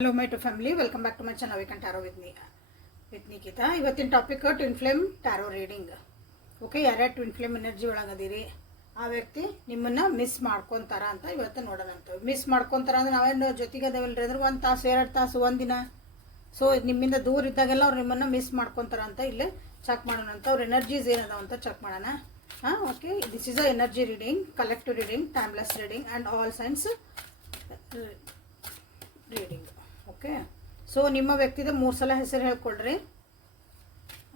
Hello my two family, welcome back to my channel Awaken Tarot with Nikita. ಇವತ್ತಿನ topic twin flame tarot reading. Okay, ಯಾರ್ಯಾರು twin flame energy ಒಳಗದಿರಿ ಆ ವ್ಯಕ್ತಿ ನಿಮ್ಮನ್ನ miss ಮಾಡ್ಕೊಂತಾರ ಅಂತ ಇವತ್ತು ನೋಡೋಣ ಅಂತ. ಮಿಸ್ ಮಾಡ್ಕೊಂತಾರ ಅಂದ್ರೆ ನಾವೇನು ಜೊತೆಗೆ ಅದೇವಲ್ರಿ ಅಂದ್ರೆ 1 ತಾಸು 2 ತಾಸು ಒಂದಿನ, ಸೊ ನಿಮ್ಮಿಂದ ದೂರ ಇದ್ದಾಗೆಲ್ಲ ಅವ್ರು ನಿಮ್ಮನ್ನ ಮಿಸ್ ಮಾಡ್ಕೊಂತಾರ ಅಂತ ಇಲ್ಲೇ ಚೆಕ್ ಮಾಡೋಣ ಅಂತ. ಅವ್ರ ಎನರ್ಜೀಸ್ ಏನದಾವ ಅಂತ ಚೆಕ್ ಮಾಡೋಣ. Okay, this is a energy reading, collective reading, timeless reading and all science reading. Okay, so ನಿಮ್ಮ ವ್ಯಕ್ತಿದ 3 ಸಲ ಹೆಸರು ಹೇಳ್ಕೊಳ್ರಿ.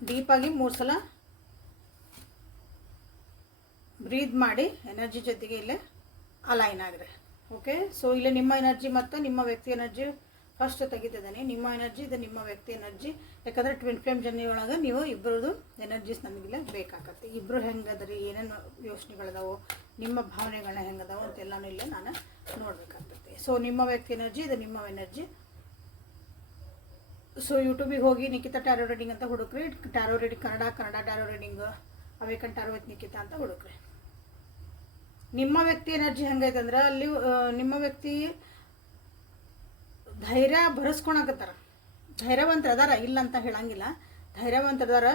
ಡೀಪಾಗಿ 3 ಸಲ ಬ್ರೀದ್ ಮಾಡಿ ಎನರ್ಜಿ ಜೊತೆಗೆ ಇಲ್ಲೇ ಅಲೈನ್ ಆಗ್ರಿ. ಓಕೆ, ಸೊ ಇಲ್ಲಿ ನಿಮ್ಮ ಎನರ್ಜಿ ಮತ್ತು ನಿಮ್ಮ ವ್ಯಕ್ತಿ ಎನರ್ಜಿ ಫಸ್ಟ್ ತೆಗಿತಿದ್ದಾನೆ. ನಿಮ್ಮ ಎನರ್ಜಿ ಇದು ನಿಮ್ಮ ವ್ಯಕ್ತಿ ಎನರ್ಜಿ. ಯಾಕಂದರೆ ಟ್ವಿನ್ ಫ್ಲೇಮ್ ಜರ್ನಿ ಒಳಗೆ ನೀವು ಇಬ್ಬರದು ಎನರ್ಜೀಸ್ ನಮಗಿಲ್ಲ ಬೇಕಾಗತ್ತೆ. ಇಬ್ಬರು ಹೆಂಗದ್ರಿ, ಏನೇನು ಯೋಚನೆಗಳದಾವೋ, ನಿಮ್ಮ ಭಾವನೆಗಳನ್ನ ಹೆಂಗದಾವೋ ಅಂತೆಲ್ಲನೂ ಇಲ್ಲೇ ನಾನು ನೋಡಬೇಕಾಗ್ತೈತಿ. ಸೊ ನಿಮ್ಮ ವ್ಯಕ್ತಿ ಎನರ್ಜಿ ಇದು ನಿಮ್ಮ ಎನರ್ಜಿ. ಸೊ ಯೂಟ್ಯೂಬಿಗೆ ಹೋಗಿ ನಿಖಿತಾ ಟ್ಯಾರೋ ರೀಡಿಂಗ್ ಅಂತ ಹುಡುಕ್ರಿ. Tarot reading Kannada tarot reading, awaken tarot with Nikhita ಅಂತ ಹುಡುಕ್ರಿ. ನಿಮ್ಮ ವ್ಯಕ್ತಿ ಎನರ್ಜಿ ಹೆಂಗೈತೆ ಅಂದ್ರೆ ಅಲ್ಲಿ ನಿಮ್ಮ ವ್ಯಕ್ತಿ ಧೈರ್ಯ ಬರೆಸ್ಕೊಳಕತ್ತಾರ. ಧೈರ್ಯವಂತರ ಅದಾರ, ಇಲ್ಲ ಅಂತ ಹೇಳಂಗಿಲ್ಲ. ಧೈರ್ಯವಂತರ ಅದಾರ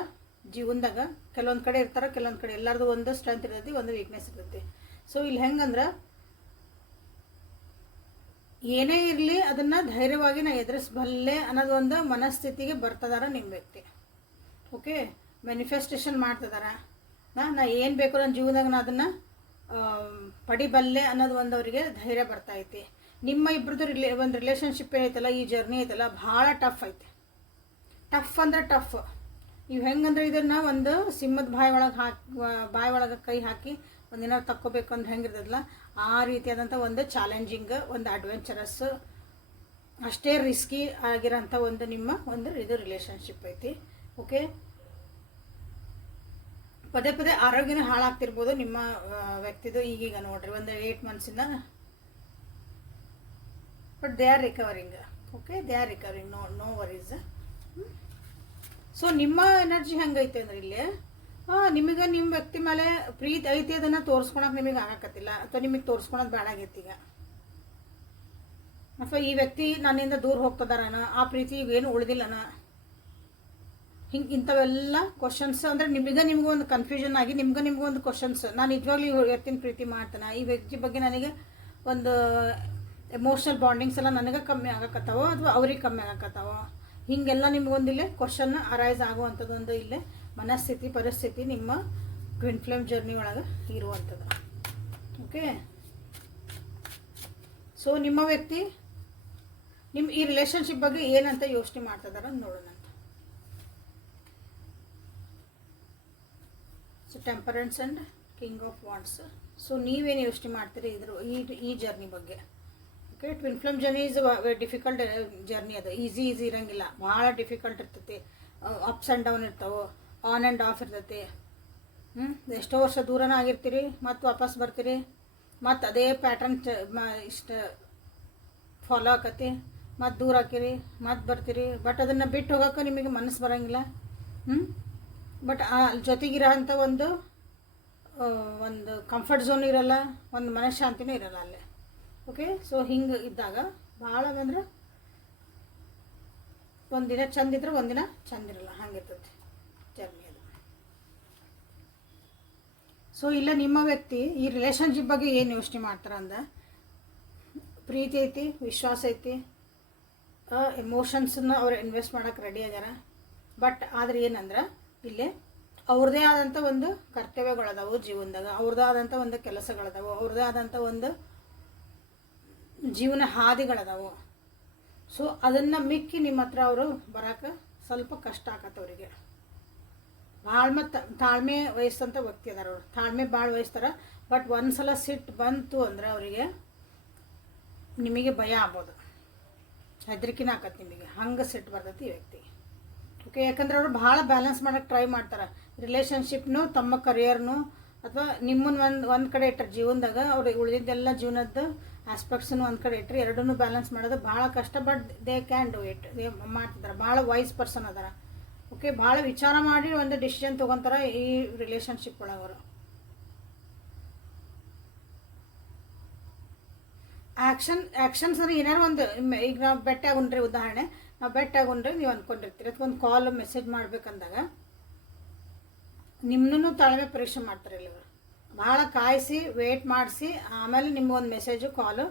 ಜೀವನದಾಗ. ಕೆಲವೊಂದು ಕಡೆ ಇರ್ತಾರೆ, ಕೆಲವೊಂದು ಕಡೆ ಎಲ್ಲರದು ಒಂದು ಸ್ಟ್ರೆಂತ್ ಇರ್ತೈತಿ, ಒಂದು ವೀಕ್ನೆಸ್ ಇರ್ತೈತಿ. ಸೊ ಇಲ್ಲಿ ಹೆಂಗಂದ್ರೆ ಏನೇ ಇರಲಿ ಅದನ್ನು ಧೈರ್ಯವಾಗಿ ನಾ ಎದುರಿಸಬಲ್ಲೆ ಅನ್ನೋದು ಒಂದು ಮನಸ್ಥಿತಿಗೆ ಬರ್ತದಾರ ನಿಮ್ಮ ವ್ಯಕ್ತಿ. ಓಕೆ, ಮ್ಯಾನಿಫೆಸ್ಟೇಷನ್ ಮಾಡ್ತಿದಾರ. ನಾ ಏನು ಬೇಕು ನನ್ನ ಜೀವನದಾಗ ನಾ ಅದನ್ನು ಪಡಿಬಲ್ಲೆ ಅನ್ನೋದು ಒಂದು ಅವರಿಗೆ ಧೈರ್ಯ ಬರ್ತೈತಿ. ನಿಮ್ಮ ಇಬ್ಬರದು ಒಂದು ರಿಲೇಷನ್ಶಿಪ್ ಏನೈತಲ್ಲ, ಈ ಜರ್ನಿ ಐತಲ್ಲ, ಭಾಳ ಟಫ್ ಐತೆ. ಟಫ್ ಅಂದ್ರೆ ಟಫ್. ನೀವು ಹೆಂಗಂದ್ರೆ ಇದನ್ನು ಒಂದು ಸಿಂಹದ ಬಾಯಿ ಒಳಗೆ ಕೈ ಹಾಕಿ ಒಂದಿನಾರು ತಕ್ಕೋಬೇಕು ಅಂದ್ರೆ ಹೆಂಗಿರ್ತದಲ್ಲ, ಆ ರೀತಿಯಾದಂಥ ಒಂದು ಚಾಲೆಂಜಿಂಗ್, ಒಂದು ಅಡ್ವೆಂಚರಸ್, ಅಷ್ಟೇ ರಿಸ್ಕಿ ಆಗಿರೋಂಥ ಒಂದು ನಿಮ್ಮ ಒಂದು ಇದು ರಿಲೇಷನ್ಶಿಪ್ ಐತಿ. ಓಕೆ, ಪದೇ ಪದೇ ಆರೋಗ್ಯನ ಹಾಳಾಗ್ತಿರ್ಬೋದು ನಿಮ್ಮ ವ್ಯಕ್ತಿದು. ಈಗೀಗ ನೋಡ್ರಿ ಒಂದು 8 ಮಂತ್ಸಿಂದ, but they are recovering. Okay, they are recovering, no worries. So ನಿಮ್ಮ ಎನರ್ಜಿ ಹೆಂಗೈತೆ ಅಂದ್ರೆ ಇಲ್ಲಿ ನಿಮಗೆ ನಿಮ್ಮ ವ್ಯಕ್ತಿ ಮೇಲೆ ಪ್ರೀತಿ ಐತಿ, ಅದನ್ನು ತೋರಿಸ್ಕೊಳಕ್ಕೆ ನಿಮಗೆ ಆಗಕತ್ತಿಲ್ಲ, ಅಥವಾ ನಿಮಗೆ ತೋರಿಸ್ಕೊಳೋದು ಬೇಡ ಆಗೈತಿ ಈಗ. ಅಥವಾ ಈ ವ್ಯಕ್ತಿ ನನ್ನಿಂದ ದೂರ ಹೋಗ್ತದಾರನ, ಆ ಪ್ರೀತಿ ಏನು ಉಳಿದಿಲ್ಲನ, ಹಿಂಗೆ ಇಂಥವೆಲ್ಲ ಕ್ವಶನ್ಸ್ ಅಂದರೆ ನಿಮಗೂ ಒಂದು ಕನ್ಫ್ಯೂಷನ್ ಆಗಿ ನಿಮಗೂ ಒಂದು ಕ್ವಶನ್ಸ್. ನಾನು ನಿಜವಾಗ್ಲೂ ಈ ವ್ಯಕ್ತಿನ ಪ್ರೀತಿ ಮಾಡ್ತಾನೆ, ಈ ವ್ಯಕ್ತಿ ಬಗ್ಗೆ ನನಗೆ ಒಂದು ಎಮೋಷ್ನಲ್ ಬಾಂಡಿಂಗ್ಸ್ ಎಲ್ಲ ನನಗೆ ಕಮ್ಮಿ ಆಗಕತ್ತಾವೋ ಅಥವಾ ಅವ್ರಿಗೆ ಕಮ್ಮಿ ಆಗಕತ್ತಾವೋ, ಹೀಗೆಲ್ಲ ನಿಮಗೊಂದಿಲ್ಲೇ ಕ್ವಶನ್ ಅರೈಸ್ ಆಗುವಂಥದ್ದು ಒಂದು ಇಲ್ಲೇ ಮನಸ್ಥಿತಿ ಪರಿಸ್ಥಿತಿ ನಿಮ್ಮ ಟ್ವಿನ್ ಫ್ಲೇಮ್ ಜರ್ನಿ ಒಳಗೆ ಇರುವಂಥದ್ದು. ಓಕೆ, ಸೊ ನಿಮ್ಮ ವ್ಯಕ್ತಿ ನಿಮ್ಮ ಈ ರಿಲೇಷನ್ಶಿಪ್ ಬಗ್ಗೆ ಏನಂತ ಯೋಚನೆ ಮಾಡ್ತಿದಾರ ನೋಡೋಣ ಅಂತ. So temperance and king of wands. So ನೀವೇನು ಯೋಚನೆ ಮಾಡ್ತೀರಿ ಈ ಜರ್ನಿ ಬಗ್ಗೆ? Okay, twin flame journey is difficult journey. ಅದು ಈಸಿ ಇರಂಗಿಲ್ಲ, ಭಾಳ ಡಿಫಿಕಲ್ಟ್ ಇರ್ತೈತಿ. ಅಪ್ಸ್ ಆ್ಯಂಡ್ ಡೌನ್ ಇರ್ತಾವೆ, ಆನ್ ಆ್ಯಂಡ್ ಆಫ್ ಇರ್ತೈತಿ. ಎಷ್ಟೋ ವರ್ಷ ದೂರನ ಆಗಿರ್ತೀರಿ, ಮತ್ತು ವಾಪಸ್ ಬರ್ತೀರಿ, ಮತ್ತು ಅದೇ ಪ್ಯಾಟರ್ನ್ ಇಷ್ಟು ಫಾಲೋ ಆಕತಿ, ಮತ್ತು ದೂರ ಹಾಕಿರಿ, ಮತ್ತು ಬರ್ತೀರಿ. ಬಟ್ ಅದನ್ನು ಬಿಟ್ಟು ಹೋಗೋಕೆ ನಿಮಗೆ ಮನಸ್ಸು ಬರೋಂಗಿಲ್ಲ. ಬಟ್ ಜೊತೆಗಿರೋ ಅಂಥ ಒಂದು ಕಂಫರ್ಟ್ ಝೋನ್ ಇರಲ್ಲ, ಒಂದು ಮನಃಶಾಂತಿನೂ ಇರಲ್ಲ ಅಲ್ಲೇ. ಓಕೆ, ಸೊ ಹಿಂಗೆ ಇದ್ದಾಗ ಭಾಳ ಅಂದ್ರೆ ಒಂದಿನ ಚಂದ ಇದ್ರೆ ಒಂದಿನ ಚಂದ ಇರಲ್ಲ, ಹಂಗಿರ್ತೈತಿ ಜರ್ನಿ ಅದು. ಸೊ ಇಲ್ಲ ನಿಮ್ಮ ವ್ಯಕ್ತಿ ಈ ರಿಲೇಷನ್ಶಿಪ್ ಬಗ್ಗೆ ಏನು ಯೋಚನೆ ಮಾಡ್ತಾರ ಅಂದ್ರೆ ಪ್ರೀತಿ ಐತಿ, ವಿಶ್ವಾಸ ಐತಿ, ಎಮೋಷನ್ಸನ್ನ ಅವ್ರು ಇನ್ವೆಸ್ಟ್ ಮಾಡೋಕೆ ರೆಡಿ ಆಗ್ಯಾರ. ಬಟ್ ಆದ್ರೆ ಏನಂದ್ರೆ ಇಲ್ಲಿ ಅವ್ರದ್ದೇ ಆದಂಥ ಒಂದು ಕರ್ತವ್ಯಗಳದಾವು ಜೀವನದಾಗ, ಅವ್ರದ್ದೇ ಆದಂಥ ಒಂದು ಕೆಲಸಗಳದಾವು, ಅವ್ರದ್ದೇ ಆದಂಥ ಒಂದು ಜೀವನ ಹಾದಿಗಳದಾವು. ಸೊ ಅದನ್ನು ಮಿಕ್ಕಿ ನಿಮ್ಮ ಹತ್ರ ಅವರು ಬರೋಕೆ ಸ್ವಲ್ಪ ಕಷ್ಟ ಆಗತ್ತೆ ಅವರಿಗೆ. ಭಾಳ ಮತ್ತು ತಾಳ್ಮೆ ವಹಿಸ್ತಂಥ ವ್ಯಕ್ತಿ ಅದಾರ ಅವರು. ತಾಳ್ಮೆ ಭಾಳ ವಹಿಸ್ತಾರೆ. ಬಟ್ ಒಂದು ಸಲ ಸಿಟ್ಟು ಬಂತು ಅಂದರೆ ಅವರಿಗೆ ನಿಮಗೆ ಭಯ ಆಗ್ಬೋದು, ಹೆದರಿಕೆನ ಆಕತ್ತೆ ನಿಮಗೆ, ಹಂಗೆ ಸಿಟ್ಟು ಬರ್ತೈತಿ ಈ ವ್ಯಕ್ತಿ. ಓಕೆ, ಯಾಕಂದ್ರೆ ಅವರು ಭಾಳ ಬ್ಯಾಲೆನ್ಸ್ ಮಾಡೋಕ್ಕೆ ಟ್ರೈ ಮಾಡ್ತಾರೆ. ರಿಲೇಷನ್ಶಿಪ್ನು ತಮ್ಮ ಕರಿಯರ್ನು ಅಥವಾ ನಿಮ್ಮನ್ನು ಒಂದು ಕಡೆ ಇಟ್ಟರೆ ಜೀವನದಾಗ ಅವ್ರಿಗೆ ಉಳಿದಿದ್ದೆಲ್ಲ ಜೀವನದ ಆಸ್ಪೆಕ್ಟ್ಸನ್ನು ಒಂದು ಕಡೆ ಇಟ್ಟರೆ ಎರಡನ್ನೂ ಬ್ಯಾಲೆನ್ಸ್ ಮಾಡೋದು ಭಾಳ ಕಷ್ಟ. But they can do it, they ಮಾಡ್ತಿದ್ದಾರೆ. ಭಾಳ ವೈಸ್ ಪರ್ಸನ್ ಅದಾರ. ಓಕೆ, ಭಾಳ ವಿಚಾರ ಮಾಡಿ ಒಂದು ಡಿಸಿಷನ್ ತೊಗೊತಾರೆ ಈ ರಿಲೇಷನ್ಶಿಪ್ ಒಳಗವರು. ಆ್ಯಕ್ಷನ್ಸ್ ಅಂದರೆ ಏನಾರು ಒಂದು ಈಗ ನಾವು ಬೆಟ್ಟ ಆಗುಂಡ್ರಿ, ಉದಾಹರಣೆ ನಾವು ಬೆಟ್ಟ ಆಗುಂಡ್ರೆ ನೀವು ಅಂದ್ಕೊಂಡಿರ್ತೀರಿ ಅಥವಾ ಒಂದು ಕಾಲ್ ಮೆಸೇಜ್ ಮಾಡ್ಬೇಕಂದಾಗ ನಿಮ್ಮನ್ನೂ ತಾಳ್ಮೆ ಪರೀಕ್ಷೆ ಮಾಡ್ತಾರೆ ಇಲ್ಲಿವರು. ಭಾಳ ಕಾಯಿಸಿ ವೇಟ್ ಮಾಡಿಸಿ ಆಮೇಲೆ ನಿಮ್ಗೊಂದು ಮೆಸೇಜು ಕಾಲು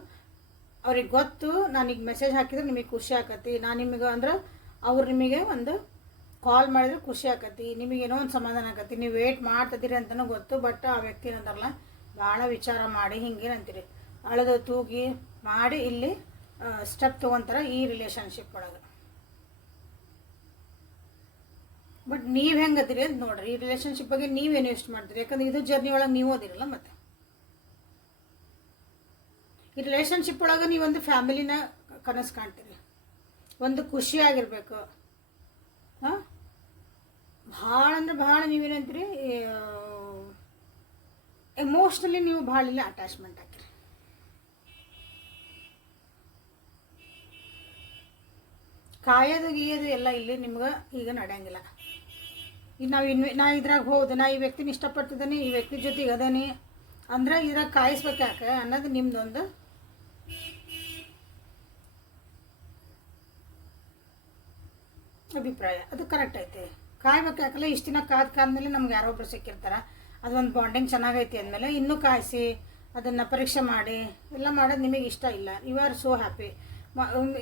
ಅವ್ರಿಗೆ ಗೊತ್ತು ನಾನೀಗ ಮೆಸೇಜ್ ಹಾಕಿದ್ರೆ ನಿಮಗೆ ಖುಷಿ ಆಕತಿ, ನಾನು ನಿಮಗೆ ಅಂದ್ರೆ ಅವ್ರು ನಿಮಗೆ ಒಂದು ಕಾಲ್ ಮಾಡಿದ್ರೆ ಖುಷಿ ಆಕತಿ, ನಿಮಗೇನೋ ಒಂದು ಸಮಾಧಾನ ಆಕತಿ, ನೀವು ವೇಟ್ ಮಾಡ್ತಿದ್ದೀರಿ ಅಂತಲೂ ಗೊತ್ತು. ಬಟ್ ಆ ವ್ಯಕ್ತಿ ಏನಂತಾರಲ್ಲ ಭಾಳ ವಿಚಾರ ಮಾಡಿ ಹಿಂಗೇನಂತೀರಿ ಅಳದು ತೂಗಿ ಮಾಡಿ ಇಲ್ಲಿ ಸ್ಟೆಪ್ ತೊಗೊತಾರೆ ಈ ರಿಲೇಷನ್ಶಿಪ್ ಒಳಗೆ. ಬಟ್ ನೀವು ಹೆಂಗೆ ಅದಿರಿ ಅಂತ ನೋಡ್ರಿ, ಈ ರಿಲೇಷನ್ಶಿಪ್ ಬಗ್ಗೆ ನೀವೇನು ಎಷ್ಟು ಮಾಡ್ತೀರಿ, ಯಾಕಂದ್ರೆ ಇದು ಜರ್ನಿ ಒಳಗೆ ನೀವು ಓದಿರಲ್ಲ. ಮತ್ತು ಈ ರಿಲೇಷನ್ಶಿಪ್ ಒಳಗೆ ನೀವೊಂದು ಫ್ಯಾಮಿಲಿನ ಕನಸು ಕಾಣ್ತೀರಿ, ಒಂದು ಖುಷಿಯಾಗಿರ್ಬೇಕು. ಹಾಂ, ಭಾಳ ಅಂದ್ರೆ ಭಾಳ ನೀವೇನಂತೀರಿ ಎಮೋಷ್ನಲಿ ನೀವು ಭಾಳ ಇಲ್ಲಿ ಅಟ್ಯಾಚ್ಮೆಂಟ್ ಹಾಕಿರಿ. ಕಾಯೋದು ಗೀಯೋದು ಎಲ್ಲ ಇಲ್ಲಿ ನಿಮ್ಗೆ ಈಗ ನಡೆಯಂಗಿಲ್ಲ. ಈಗ ನಾ ಇದ್ರಾಗ ಹೋದ ನಾ ಈ ವ್ಯಕ್ತಿನ ಇಷ್ಟಪಡ್ತಿದ್ದಾನೆ, ಈ ವ್ಯಕ್ತಿ ಜೊತೆಗೆ ಅದಾನೆ ಅಂದ್ರೆ ಇದ್ರಾಗ ಕಾಯಿಸ್ಬೇಕು ಯಾಕೆ ಅನ್ನೋದು ನಿಮ್ದೊಂದು ಅಭಿಪ್ರಾಯ. ಅದು ಕರೆಕ್ಟ್ ಐತಿ. ಕಾಯ್ಬೇಕು ಯಾಕಲ್ಲ, ಇಷ್ಟು ದಿನ ಕಾದ್ಮೇಲೆ ನಮ್ಗೆ ಯಾರೋ ಒಬ್ರು ಸಿಕ್ಕಿರ್ತಾರೆ, ಅದೊಂದು ಬಾಂಡಿಂಗ್ ಚೆನ್ನಾಗೈತಿ ಅಂದಮೇಲೆ ಇನ್ನೂ ಕಾಯಿಸಿ ಅದನ್ನು ಪರೀಕ್ಷೆ ಮಾಡಿ ಎಲ್ಲ ಮಾಡೋದು ನಿಮಗೆ ಇಷ್ಟ ಇಲ್ಲ. You are so happy.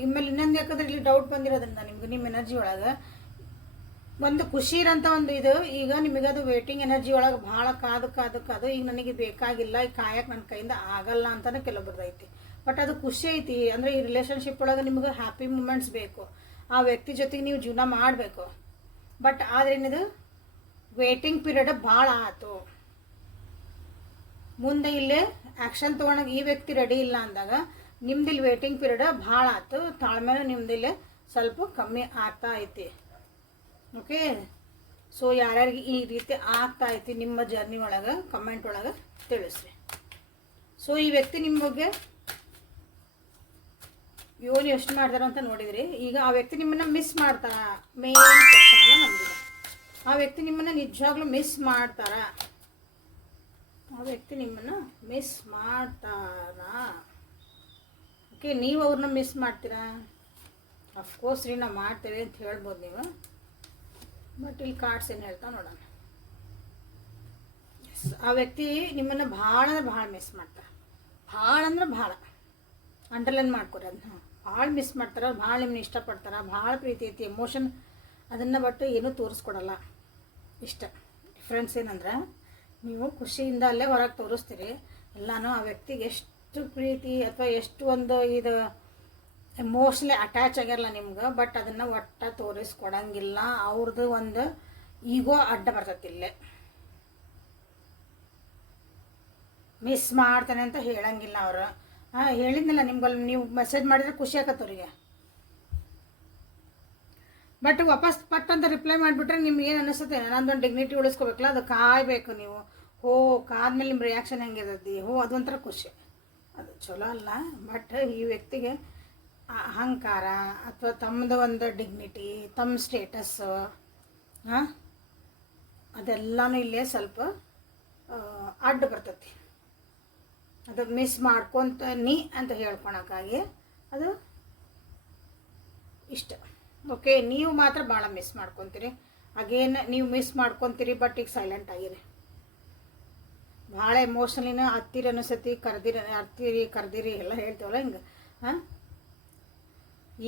ಇಮೇಲೆ ಇನ್ನೊಂದು ಯಾಕಂದ್ರೆ ಇಲ್ಲಿ ಡೌಟ್ ಬಂದಿರೋದ್ರಿಂದ ನಿಮ್ಗೆ ನಿಮ್ಮ ಎನರ್ಜಿ ಒಳಗೆ ಒಂದು ಖುಷಿ ಇರೋಂಥ ಒಂದು ಇದು ಈಗ ನಿಮಗೆ ಅದು ವೇಟಿಂಗ್ ಎನರ್ಜಿ ಒಳಗೆ ಭಾಳ ಕಾದು ಈಗ ನನಗೆ ಬೇಕಾಗಿಲ್ಲ, ಈಗ ಕಾಯಕ್ಕೆ ನನ್ನ ಕೈಯಿಂದ ಆಗಲ್ಲ ಅಂತಲೇ ಕೆಲವೊಬ್ರದ್ದು ಐತಿ. ಬಟ್ ಅದು ಖುಷಿ ಐತಿ ಅಂದರೆ ಈ ರಿಲೇಷನ್ಶಿಪ್ ಒಳಗೆ ನಿಮ್ಗೆ ಹ್ಯಾಪಿ ಮೂಮೆಂಟ್ಸ್ ಬೇಕು, ಆ ವ್ಯಕ್ತಿ ಜೊತೆಗೆ ನೀವು ಜೀವನ ಮಾಡಬೇಕು. ಬಟ್ ಆದರೆ ಏನಿದು ವೇಟಿಂಗ್ ಪೀರಿಯಡ್ ಭಾಳ ಆಯ್ತು. ಮುಂದೆ ಇಲ್ಲೇ ಆ್ಯಕ್ಷನ್ ತೊಗೊಳಗೆ ಈ ವ್ಯಕ್ತಿ ರೆಡಿ ಇಲ್ಲ ಅಂದಾಗ ನಿಮ್ದಿಲ್ಲಿ ವೇಟಿಂಗ್ ಪೀರಿಯಡ್ ಭಾಳ ಆಯ್ತು, ತಾಳ್ಮೆನೂ ನಿಮ್ದಿಲ್ಲೇ ಸ್ವಲ್ಪ ಕಮ್ಮಿ ಆಗ್ತಾ ಐತಿ. ಓಕೆ, ಸೊ ಯಾರ್ಯಾರಿಗೆ ಈ ರೀತಿ ಆಗ್ತಾ ಐತಿ ನಿಮ್ಮ ಜರ್ನಿ ಒಳಗೆ ಕಮೆಂಟ್ ಒಳಗೆ ತಿಳಿಸ್ರಿ. ಸೊ ಈ ವ್ಯಕ್ತಿ ನಿಮ್ಮ ಬಗ್ಗೆ ಯೋನು ಎಷ್ಟು ಮಾಡ್ತಾರ ಅಂತ ನೋಡಿದ್ರಿ. ಈಗ ಆ ವ್ಯಕ್ತಿ ನಿಮ್ಮನ್ನು ಮಿಸ್ ಮಾಡ್ತಾರ, ಮೇನ್ ಕ್ವಶನ್ ಎಲ್ಲ ನಮ್ದಿದೆ. ಆ ವ್ಯಕ್ತಿ ನಿಮ್ಮನ್ನು ನಿಜವಾಗ್ಲೂ ಮಿಸ್ ಮಾಡ್ತಾರ, ಆ ವ್ಯಕ್ತಿ ನಿಮ್ಮನ್ನು ಮಿಸ್ ಮಾಡ್ತಾರಾ? ಓಕೆ, ನೀವು ಅವ್ರನ್ನ ಮಿಸ್ ಮಾಡ್ತೀರಾ? ಅಫ್ಕೋರ್ಸ್ ರೀ, ನಾವು ಮಾಡ್ತೇವೆ ಅಂತ ಹೇಳ್ಬೋದು ನೀವು. ಬಟ್ ಇಲ್ಲಿ ಕಾರ್ಡ್ಸ್ ಏನು ಹೇಳ್ತಾ ನೋಡೋಣ. ಎಸ್, ಆ ವ್ಯಕ್ತಿ ನಿಮ್ಮನ್ನು ಭಾಳ ಅಂದ್ರೆ ಭಾಳ ಮಿಸ್ ಮಾಡ್ತಾರೆ. ಭಾಳ ಅಂದ್ರೆ ಭಾಳ ಅಂಡರ್ಲೈನ್ ಮಾಡ್ಕೊರಿ ಅದನ್ನ. ಭಾಳ ಮಿಸ್ ಮಾಡ್ತಾರೆ, ಭಾಳ ನಿಮ್ಮನ್ನ ಇಷ್ಟಪಡ್ತಾರೆ, ಭಾಳ ಪ್ರೀತಿ ಐತಿ, ಎಮೋಷನ್ ಅದನ್ನು ಬಟ್ಟು ಏನೂ ತೋರಿಸ್ಕೊಡಲ್ಲ. ಇಷ್ಟ ಡಿಫ್ರೆನ್ಸ್ ಏನಂದ್ರೆ ನೀವು ಖುಷಿಯಿಂದ ಅಲ್ಲೇ ಹೊರಗೆ ತೋರಿಸ್ತೀರಿ ಎಲ್ಲನೂ. ಆ ವ್ಯಕ್ತಿಗೆ ಎಷ್ಟು ಪ್ರೀತಿ ಅಥವಾ ಎಷ್ಟು ಒಂದು ಇದು ಎಮೋಷ್ನಲಿ ಅಟ್ಯಾಚ್ ಆಗಿರಲ್ಲ ನಿಮ್ಗೆ, ಬಟ್ ಅದನ್ನು ಒಟ್ಟ ತೋರಿಸ್ಕೊಡಂಗಿಲ್ಲ. ಅವ್ರದ್ದು ಒಂದು ಈಗೋ ಅಡ್ಡ ಬರ್ತೈತಿ ಇಲ್ಲೇ. ಮಿಸ್ ಮಾಡ್ತಾನೆ ಅಂತ ಹೇಳಂಗಿಲ್ಲ ಅವರು. ಹೇಳಿದ್ನಲ್ಲ ನಿಮ್ಗಲ್ಲಿ ನೀವು ಮೆಸೇಜ್ ಮಾಡಿದ್ರೆ ಖುಷಿ ಆಕತ್ತವ್ರಿಗೆ. ಬಟ್ ವಾಪಸ್ ಪಟ್ಟಂತ ರಿಪ್ಲೈ ಮಾಡಿಬಿಟ್ರೆ ನಿಮ್ಗೆ ಏನು ಅನಿಸುತ್ತೆ, ನಂದೊಂದು ಡಿಗ್ನಿಟಿ ಉಳಿಸ್ಕೋಬೇಕಲ್ಲ, ಅದು ಕಾಯಬೇಕು ನೀವು. ಕಾದ್ಮೇಲೆ ನಿಮ್ಮ ರಿಯಾಕ್ಷನ್ ಹೆಂಗಿರ್ತೈತಿ, ಅದೊಂಥರ ಖುಷಿ. ಅದು ಚಲೋ ಅಲ್ಲ. ಬಟ್ ಈ ವ್ಯಕ್ತಿಗೆ ಅಹಂಕಾರ ಅಥವಾ ತಮ್ಮದು ಒಂದು ಡಿಗ್ನಿಟಿ, ತಮ್ಮ ಸ್ಟೇಟಸ್ಸು ಅದೆಲ್ಲನೂ ಇಲ್ಲೇ ಸ್ವಲ್ಪ ಅಡ್ಡ ಬರ್ತೈತಿ. ಅದು ಮಿಸ್ ಮಾಡ್ಕೊತೀನಿ ಅಂತ ಹೇಳ್ಕೊಳಕ್ಕಾಗಿ ಅದು ಇಷ್ಟ. ಓಕೆ, ನೀವು ಮಾತ್ರ ಭಾಳ ಮಿಸ್ ಮಾಡ್ಕೊತೀರಿ. ಅಗೇನ್ ನೀವು ಮಿಸ್ ಮಾಡ್ಕೊತೀರಿ, ಬಟ್ ಈಗ ಸೈಲೆಂಟ್ ಆಗಿರಿ. ಭಾಳ ಎಮೋಷನಲಿನ ಹತ್ತಿರ ಅನಿಸತಿ, ಕರ್ದಿರಿ ಎಲ್ಲ ಹೇಳ್ತೇವಲ್ಲ ಹಿಂಗೆ.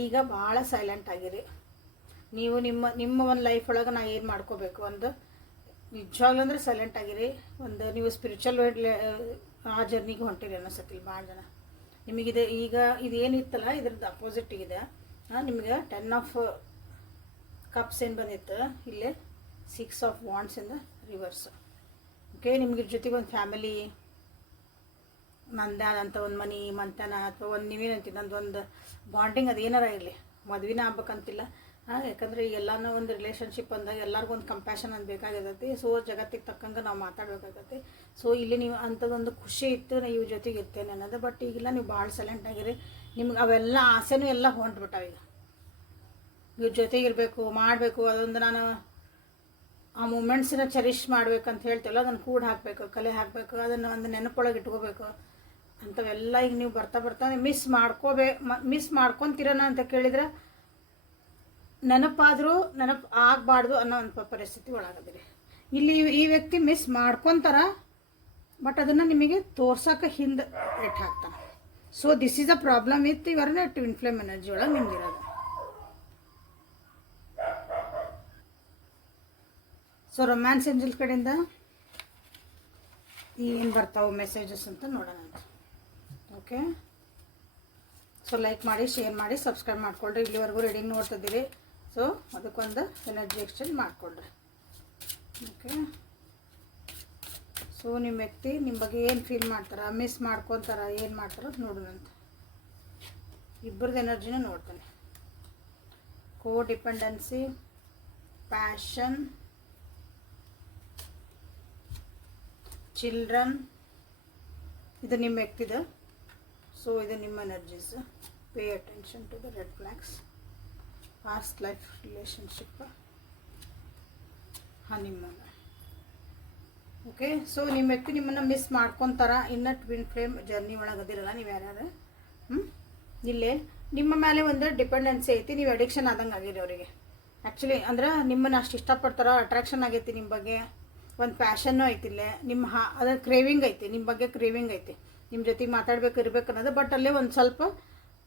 ಈಗ ಭಾಳ ಸೈಲೆಂಟ್ ಆಗಿರಿ ನೀವು. ನಿಮ್ಮ ಒಂದು ಲೈಫ್ ಒಳಗೆ ನಾ ಏನು ಮಾಡ್ಕೋಬೇಕು ಒಂದು ನಿಜವಾಗ್ಲೂ ಅಂದರೆ ಸೈಲೆಂಟ್ ಆಗಿರಿ. ಒಂದು ನೀವು ಸ್ಪಿರಿಚುವಲ್ ಆ ಜರ್ನಿಗೆ ಹೊಂಟಿರಿ ಅನ್ನಿಸತ್ತಿಲ್ಲ ಭಾಳ ಜನ. ನಿಮಗಿದೆ ಈಗ ಇದೇನಿತ್ತಲ್ಲ ಇದ್ರದ್ದು ಅಪೋಸಿಟ್ ಇದೆ. ನಿಮಗೆ 10 ಆಫ್ ಕಪ್ಸ್ ಏನು ಬಂದಿತ್ತು, ಇಲ್ಲೇ 6 ಆಫ್ ವಾಂಡ್ಸಿಂದ ರಿವರ್ಸ್. ಓಕೆ, ನಿಮ್ಗೆ ಜೊತೆಗೆ ಒಂದು ಫ್ಯಾಮಿಲಿ, ನಂದಾದಂಥ ಒಂದು ಮನಿ ಮಂತನ ಅಥವಾ ಒಂದು ನೀವೇನಂತೀವಿ ನಂದೊಂದು ಬಾಂಡಿಂಗ್ ಅದೇನಾರ ಇರಲಿ. ಮದುವೆನ ಆಗ್ಬೇಕಂತಿಲ್ಲ, ಯಾಕಂದರೆ ಎಲ್ಲನೂ ಒಂದು ರಿಲೇಷನ್ಶಿಪ್ ಅಂದಾಗ ಎಲ್ಲರಿಗೂ ಒಂದು ಕಂಪ್ಯಾಷನ್ ಅಂತ ಬೇಕಾಗಿರ್ತೈತಿ. ಸೊ ಜಗತ್ತಿಗೆ ತಕ್ಕಂಗೆ ನಾವು ಮಾತಾಡಬೇಕಾಗತ್ತೆ. ಸೊ ಇಲ್ಲಿ ನೀವು ಅಂಥದ್ದೊಂದು ಖುಷಿ ಇತ್ತು, ನಾನು ಇವ್ರ ಜೊತೆಗೆ ಇರ್ತೇನೆ ಅನ್ನೋದು. ಬಟ್ ಈಗಿಲ್ಲ, ನೀವು ಭಾಳ ಸೈಲೆಂಟ್ ಆಗಿರಿ. ನಿಮ್ಗೆ ಅವೆಲ್ಲ ಆಸೆನೂ ಎಲ್ಲ ಹೊಂಟ್ಬಿಟ್ಟಾವ. ಈಗ ಇವ್ರ ಜೊತೆಗಿರಬೇಕು, ಮಾಡಬೇಕು, ಅದೊಂದು ನಾನು ಆ ಮೂಮೆಂಟ್ಸನ್ನ ಚೆರಿಷ್ ಮಾಡ್ಬೇಕಂತ ಹೇಳ್ತೀವಲ್ಲ, ಅದನ್ನು ಕೂಡ ಹಾಕಬೇಕು, ಕಲೆ ಹಾಕಬೇಕು, ಅದನ್ನು ಒಂದು ನೆನಪೊಳಗೆ ಇಟ್ಕೋಬೇಕು. ಅಂಥವೆಲ್ಲ ಈಗ ನೀವು ಬರ್ತಾ ಬರ್ತಾ ಮಿಸ್ ಮಾಡ್ಕೊತೀರನ ಅಂತ ಕೇಳಿದ್ರೆ ನೆನಪಾದರೂ ನೆನಪು ಆಗಬಾರ್ದು ಅನ್ನೋ ಒಂದು ಪರಿಸ್ಥಿತಿ ಒಳಗದಿರಿ. ಇಲ್ಲಿ ಈ ವ್ಯಕ್ತಿ ಮಿಸ್ ಮಾಡ್ಕೊತಾರ, ಬಟ್ ಅದನ್ನು ನಿಮಗೆ ತೋರ್ಸೋಕೆ ಹಿಂದೆ ಇಟ್ಟು ಹಾಕ್ತಾನೆ. So this is a problem with ಇವರನ್ನ ಟ್ವಿನ್ ಫ್ಲೇಮ್ ಎನರ್ಜಿ ಒಳಗೆ ನಿಮ್ದಿರೋದು. ಸೊ ರೊಮ್ಯಾನ್ಸ್ ಏಂಜಲ್ ಕಡೆಯಿಂದ ಏನು ಬರ್ತಾವೆ ಮೆಸೇಜಸ್ ಅಂತ ನೋಡೋಣ. ಓಕೆ, ಸೊ ಲೈಕ್ ಮಾಡಿ, ಶೇರ್ ಮಾಡಿ, ಸಬ್ಸ್ಕ್ರೈಬ್ ಮಾಡ್ಕೊಳ್ರಿ. ಇಲ್ಲಿವರೆಗೂ ರೀಡಿಂಗ್ ನೋಡ್ತಿದ್ದೀರಿ, ಸೊ ಅದಕ್ಕೊಂದು ಎನರ್ಜಿ ಎಕ್ಸ್ಚೇಂಜ್ ಮಾಡಿಕೊಳ್ರಿ. ಓಕೆ, ಸೊ ನಿಮ್ಮ ವ್ಯಕ್ತಿ ನಿಮ್ಮ ಬಗ್ಗೆ ಏನು ಫೀಲ್ ಮಾಡ್ತಾರೆ, ಮಿಸ್ ಮಾಡ್ಕೊತಾರ, ಏನು ಮಾಡ್ತಾರೋ ನೋಡೋಣಂತ. ಇಬ್ಬರದ್ದು ಎನರ್ಜಿನ ನೋಡ್ತಾನೆ. ಕೋ ಡಿಪೆಂಡೆನ್ಸಿ, ಪ್ಯಾಷನ್, ಚಿಲ್ಡ್ರನ್, ಇದು ನಿಮ್ಮ ವ್ಯಕ್ತಿದ. ಸೊ ಇದು ನಿಮ್ಮ energies. Pay attention to the red flags, past life relationship, honeymoon. Okay, so ನಿಮ್ಮ ವ್ಯಕ್ತಿ ನಿಮ್ಮನ್ನು ಮಿಸ್ ಮಾಡ್ಕೊತಾರ. ಇನ್ನು ಟ್ವಿನ್ ಫ್ಲೇಮ್ ಜರ್ನಿ ಒಳಗದಿರಲ್ಲ ನೀವು ಯಾರ್ಯಾರು. ಇಲ್ಲೇ ನಿಮ್ಮ ಮೇಲೆ ಒಂದು ಡಿಪೆಂಡೆನ್ಸಿ ಐತಿ, ನೀವು ಅಡಿಕ್ಷನ್ ಆದಂಗೆ ಆಗಿರಿ ಅವರಿಗೆ. ಆ್ಯಕ್ಚುಲಿ ಅಂದ್ರೆ ನಿಮ್ಮನ್ನು ಅಷ್ಟು ಇಷ್ಟಪಡ್ತಾರ, ಅಟ್ರಾಕ್ಷನ್ ಆಗೈತಿ ನಿಮ್ಮ ಬಗ್ಗೆ, ಒಂದು ಪ್ಯಾಷನ್ನು ಐತಿ ಇಲ್ಲೇ. ಅದ್ರ ಕ್ರೇವಿಂಗ್ ಐತಿ, ನಿಮ್ಮ ಬಗ್ಗೆ ಕ್ರೇವಿಂಗ್ ಐತಿ, ನಿಮ್ಮ ಜೊತೆಗೆ ಮಾತಾಡ್ಬೇಕು ಇರ್ಬೇಕು ಅನ್ನೋದು. ಬಟ್ ಅಲ್ಲೇ ಒಂದು ಸ್ವಲ್ಪ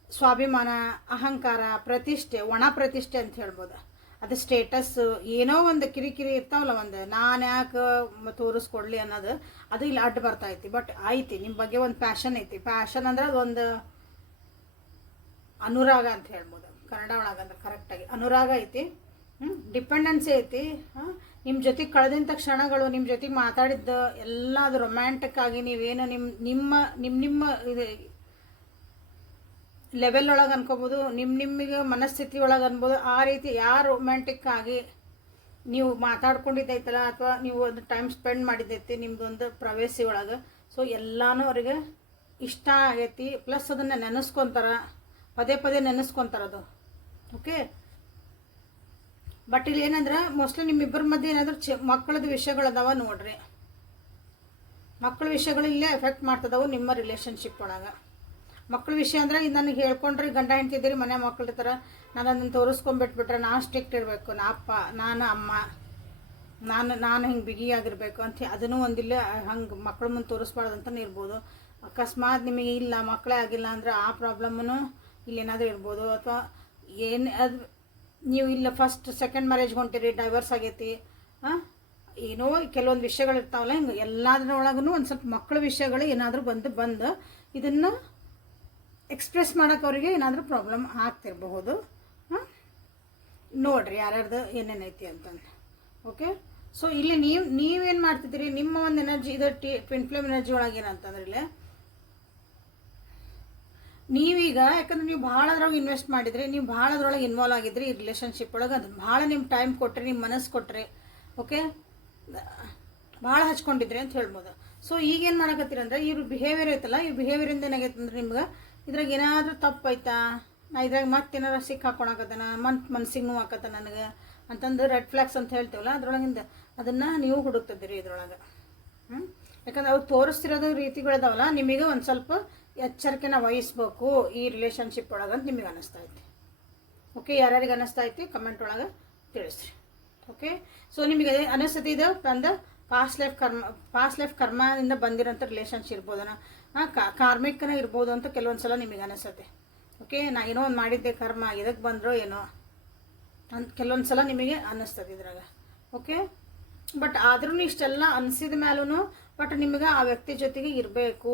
ಸ್ವಾಭಿಮಾನ, ಅಹಂಕಾರ, ಪ್ರತಿಷ್ಠೆ, ಒಣ ಪ್ರತಿಷ್ಠೆ ಅಂತ ಹೇಳ್ಬೋದು. ಅದು ಸ್ಟೇಟಸ್ ಏನೋ ಒಂದು ಕಿರಿಕಿರಿ ಇರ್ತಾವಲ್ಲ, ಒಂದು ನಾನು ಯಾಕೆ ತೋರಿಸ್ಕೊಡ್ಲಿ ಅನ್ನೋದು, ಅದು ಇಲ್ಲಿ ಅಡ್ಡ ಬರ್ತಾ ಐತಿ. ಬಟ್ ಐತಿ ನಿಮ್ಮ ಬಗ್ಗೆ ಒಂದು ಪ್ಯಾಷನ್ ಐತಿ. ಪ್ಯಾಷನ್ ಅಂದ್ರೆ ಅದೊಂದು ಅನುರಾಗ ಅಂತ ಹೇಳ್ಬೋದು, ಕನ್ನಡ ಒಳಗಂದ್ರೆ ಕರೆಕ್ಟಾಗಿ ಅನುರಾಗ ಐತಿ. ಡಿಪೆಂಡೆನ್ಸಿ ಐತಿ. ನಿಮ್ಮ ಜೊತೆಗೆ ಕಳೆದಂಥ ಕ್ಷಣಗಳು, ನಿಮ್ಮ ಜೊತೆಗೆ ಮಾತಾಡಿದ್ದು ಎಲ್ಲ ಅದು ರೊಮ್ಯಾಂಟಿಕ್ ಆಗಿ ನೀವೇನು ನಿಮ್ಮ ಇದು ಲೆವೆಲ್ ಒಳಗೆ ಅನ್ಕೋಬೋದು, ನಿಮಗೆ ಮನಸ್ಥಿತಿ ಒಳಗೆ ಅನ್ಬೋದು. ಆ ರೀತಿ ಯಾರು ರೊಮ್ಯಾಂಟಿಕ್ ಆಗಿ ನೀವು ಮಾತಾಡ್ಕೊಂಡಿದ್ದೈತಲ್ಲ, ಅಥವಾ ನೀವು ಒಂದು ಟೈಮ್ ಸ್ಪೆಂಡ್ ಮಾಡಿದ್ದೈತಿ ನಿಮ್ಮದೊಂದು ಪ್ರವೇಶಿ ಒಳಗೆ, ಸೊ ಎಲ್ಲನೂ ಅವ್ರಿಗೆ ಇಷ್ಟ ಆಗೈತಿ. ಪ್ಲಸ್ ಅದನ್ನು ನೆನೆಸ್ಕೊತಾರ, ಪದೇ ಪದೇ ನೆನೆಸ್ಕೊತಾರದು. ಓಕೆ, ಬಟ್ ಇಲ್ಲಿ ಏನಂದ್ರೆ ಮೋಸ್ಟ್ಲಿ ನಿಮ್ಮಿಬ್ಬರ ಮಧ್ಯೆ ಏನಾದರೂ ಮಕ್ಕಳದ ವಿಷಯಗಳದಾವ ನೋಡ್ರಿ. ಮಕ್ಕಳ ವಿಷಯಗಳು ಇಲ್ಲೇ ಎಫೆಕ್ಟ್ ಮಾಡ್ತದವು ನಿಮ್ಮ ರಿಲೇಷನ್ಶಿಪ್ ಒಳಗೆ. ಮಕ್ಕಳ ವಿಷಯ ಅಂದ್ರೆ ಇದು ನನಗೆ ಹೇಳ್ಕೊಂಡ್ರಿ, ಗಂಡ ಹೆಂಡ್ತಿದ್ದೀರಿ, ಮನೆ ಮಕ್ಕಳ ಥರ ನಾನು ಅದನ್ನು ತೋರಿಸ್ಕೊಂಡ್ಬಿಟ್ಬಿಟ್ರೆ ನಾನು ಸ್ಟ್ರಿಕ್ಟ್ ಇರಬೇಕು, ನಾನು ಅಮ್ಮ, ನಾನು ಹಿಂಗೆ ಬಿಗಿಯಾಗಿರ್ಬೇಕು ಅಂತ ಅದನ್ನು ಒಂದಿಲ್ಲ ಹಂಗೆ ಮಕ್ಕಳ ಮುಂದೆ ತೋರಿಸ್ಬಾರ್ದು ಅಂತಲೇ ಇರ್ಬೋದು. ಅಕಸ್ಮಾತ್ ನಿಮಗೆ ಇಲ್ಲ ಮಕ್ಕಳೇ ಆಗಿಲ್ಲ ಅಂದರೆ ಆ ಪ್ರಾಬ್ಲಮ್ಮನ್ನು ಇಲ್ಲೇನಾದರೂ ಇರ್ಬೋದು. ಅಥವಾ ಏನು ಅದು ನೀವು ಇಲ್ಲ ಫಸ್ಟ್ ಸೆಕೆಂಡ್ ಮ್ಯಾರೇಜ್ ಹೊಂಟಿರಿ, ಡೈವರ್ಸ್ ಆಗೈತಿ, ಏನೋ ಕೆಲವೊಂದು ವಿಷಯಗಳು ಇರ್ತಾವಲ್ಲ, ಹಿಂಗೆ ಎಲ್ಲದ್ರೊಳಗೂ ಒಂದು ಸ್ವಲ್ಪ ಮಕ್ಕಳ ವಿಷಯಗಳು ಏನಾದರೂ ಬಂದು ಇದನ್ನು ಎಕ್ಸ್ಪ್ರೆಸ್ ಮಾಡೋಕೆ ಅವರಿಗೆ ಏನಾದರೂ ಪ್ರಾಬ್ಲಮ್ ಆಗ್ತಿರಬಹುದು. ನೋಡಿರಿ ಯಾರ್ಯಾರ್ದು ಏನೇನೈತಿ ಅಂತಂದು. ಓಕೆ, ಸೊ ಇಲ್ಲಿ ನೀವೇನು ಮಾಡ್ತಿದ್ದೀರಿ, ನಿಮ್ಮ ಒಂದು ಎನರ್ಜಿ ಇದು ಟ್ವಿನ್ ಫ್ಲೇಮ್ ಎನರ್ಜಿ ಒಳಗೆ ಏನಂತಂದ್ರೆ ಇಲ್ಲೇ ನೀವೀಗ, ಯಾಕಂದ್ರೆ ನೀವು ಭಾಳ ಅದ್ರೊಳಗೆ ಇನ್ವೆಸ್ಟ್ ಮಾಡಿದ್ರಿ, ನೀವು ಭಾಳ ಅದ್ರೊಳಗೆ ಇನ್ವಾಲ್ವ್ ಆಗಿದ್ರಿ ಈ ರಿಲೇಷನ್ಶಿಪ್ ಒಳಗೆ. ಅದು ಭಾಳ ನಿಮ್ಮ ಟೈಮ್ ಕೊಟ್ರಿ, ನಿಮ್ಮ ಮನಸ್ಸು ಕೊಟ್ರಿ. ಓಕೆ, ಭಾಳ ಹಚ್ಕೊಂಡಿದ್ರಿ ಅಂತ ಹೇಳ್ಬೋದು. ಸೊ ಈಗೇನು ಮಾಡಕತ್ತೀರಿ ಅಂದ್ರೆ ಇವ್ರ ಬಿಹೇವಿಯರ್ ಐತಲ್ಲ, ಈ ಬಿಹೇವಿಯರಿಂದ ಏನಾಗೈತೆ ಅಂದ್ರೆ ನಿಮ್ಗೆ ಇದ್ರಾಗ ಏನಾದರೂ ತಪ್ಪೈತಾ, ನಾ ಇದ್ರಾಗ ಮತ್ತೇನಾರು ಸಿಕ್ಕ ಹಾಕೊಳಕತ್ತಾನ, ಮನ್ಸಿಗೆ ನೋವು ಆಕತ್ತ ನನಗೆ ಅಂತಂದು ರೆಡ್ ಫ್ಲಾಗ್ಸ್ ಅಂತ ಹೇಳ್ತೀವಲ್ಲ, ಅದ್ರೊಳಗಿಂದ ಅದನ್ನು ನೀವು ಹುಡುಕ್ತಿದ್ದೀರಿ ಇದ್ರೊಳಗೆ. ಯಾಕಂದ್ರೆ ಅವ್ರು ತೋರಿಸ್ತಿರೋದು ರೀತಿಗಳಿದಾವಲ್ಲ, ನಿಮಗೆ ಒಂದು ಸ್ವಲ್ಪ ಎಚ್ಚರಿಕೆನ ವಹಿಸ್ಬೇಕು ಈ ರಿಲೇಷನ್ಶಿಪ್ ಒಳಗೆ ಅಂತ ನಿಮಗೆ ಅನ್ನಿಸ್ತಾ ಐತಿ. ಓಕೆ, ಯಾರ್ಯಾರಿಗೆ ಅನ್ನಿಸ್ತಾ ಐತಿ ಕಮೆಂಟ್ ಒಳಗೆ ತಿಳಿಸ್ರಿ. ಓಕೆ, ಸೊ ನಿಮಗೆ ಅನಿಸ್ತದೆ ಇದು ಒಂದು ಪಾಸ್ಟ್ ಲೈಫ್ ಕರ್ಮದಿಂದ ಬಂದಿರೋಂಥ ರಿಲೇಷನ್ಶಿಪ್ ಇರ್ಬೋದನ, ಕಾರ್ಮಿಕನ ಇರ್ಬೋದು ಅಂತ ಕೆಲವೊಂದು ಸಲ ನಿಮಗೆ ಅನಿಸುತ್ತೆ. ಓಕೆ, ನಾ ಏನೋ ಒಂದು ಮಾಡಿದ್ದೆ ಕರ್ಮ, ಇದಕ್ಕೆ ಬಂದರೂ ಏನೋ ಅಂತ ಕೆಲವೊಂದು ಸಲ ನಿಮಗೆ ಅನ್ನಿಸ್ತದೆ ಇದ್ರಾಗ. ಓಕೆ, ಬಟ್ ಆದ್ರೂ ಇಷ್ಟೆಲ್ಲ ಅನಿಸಿದ ಮೇಲೂ ಬಟ್ ನಿಮಗೆ ಆ ವ್ಯಕ್ತಿ ಜೊತೆಗೆ ಇರಬೇಕು,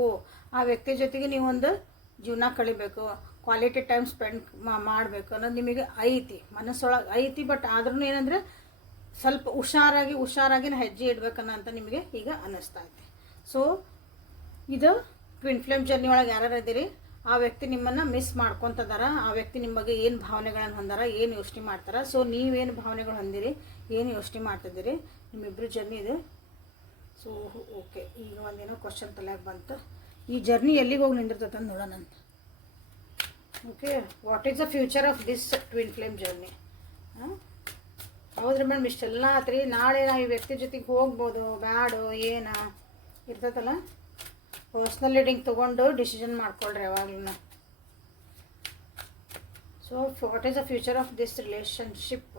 ಆ ವ್ಯಕ್ತಿ ಜೊತೆಗೆ ನೀವೊಂದು ಜೀವನ ಕಳಿಬೇಕು, ಕ್ವಾಲಿಟಿ ಟೈಮ್ ಸ್ಪೆಂಡ್ ಮಾಡಬೇಕು ಅನ್ನೋದು ನಿಮಗೆ ಐತಿ, ಮನಸ್ಸೊಳಗೆ ಐತಿ. ಬಟ್ ಆದ್ರೂ ಏನಂದರೆ ಸ್ವಲ್ಪ ಹುಷಾರಾಗಿ ಹೆಜ್ಜೆ ಇಡ್ಬೇಕನ್ನ ಅಂತ ನಿಮಗೆ ಈಗ ಅನ್ನಿಸ್ತಾ ಐತಿ. ಸೊ ಇದು ಟ್ವಿನ್ ಫ್ಲೇಮ್ ಜರ್ನಿ ಒಳಗೆ ಯಾರ್ಯಾರು ಇದ್ದೀರಿ, ಆ ವ್ಯಕ್ತಿ ನಿಮ್ಮನ್ನು ಮಿಸ್ ಮಾಡ್ಕೊತದಾರ, ಆ ವ್ಯಕ್ತಿ ನಿಮ್ಮ ಬಗ್ಗೆ ಏನು ಭಾವನೆಗಳನ್ನು ಹೊಂದಾರ, ಏನು ಯೋಚನೆ ಮಾಡ್ತಾರೆ, ಸೊ ನೀವೇನು ಭಾವನೆಗಳು ಹೊಂದಿರಿ, ಏನು ಯೋಚನೆ ಮಾಡ್ತಿದ್ದೀರಿ, ನಿಮ್ಮಿಬ್ಬರು ಜರ್ನಿ ಇದೆ. ಸೊ ಓಕೆ, ಈಗ ಒಂದೇನೋ ಕ್ವಶನ್ ತಲೆಯಾಗ ಬಂತು, ಈ ಜರ್ನಿ ಎಲ್ಲಿಗೆ ಹೋಗಿ ನಿಂದಿರ್ತದೆ ಅಂತ ನೋಡೋಣ ಅಂತ. Okay, what is the future of this twin flame journey? ಹೌದ್ರಿ ಮೇಡಮ್, ಇಷ್ಟೆಲ್ಲ ಆತ್ರಿ, ನಾಳೆ ನಾವು ಈ ವ್ಯಕ್ತಿ ಜೊತೆಗೆ ಹೋಗ್ಬೋದು ಬ್ಯಾಡು ಏನು ಇರ್ತೈತಲ್ಲ. ಪರ್ಸ್ನಲ್ ರೀಡಿಂಗ್ ತೊಗೊಂಡು ಡಿಸಿಷನ್ ಮಾಡ್ಕೊಳ್ರಿ ಯಾವಾಗ್ಲೂ. So what is the future of this relationship?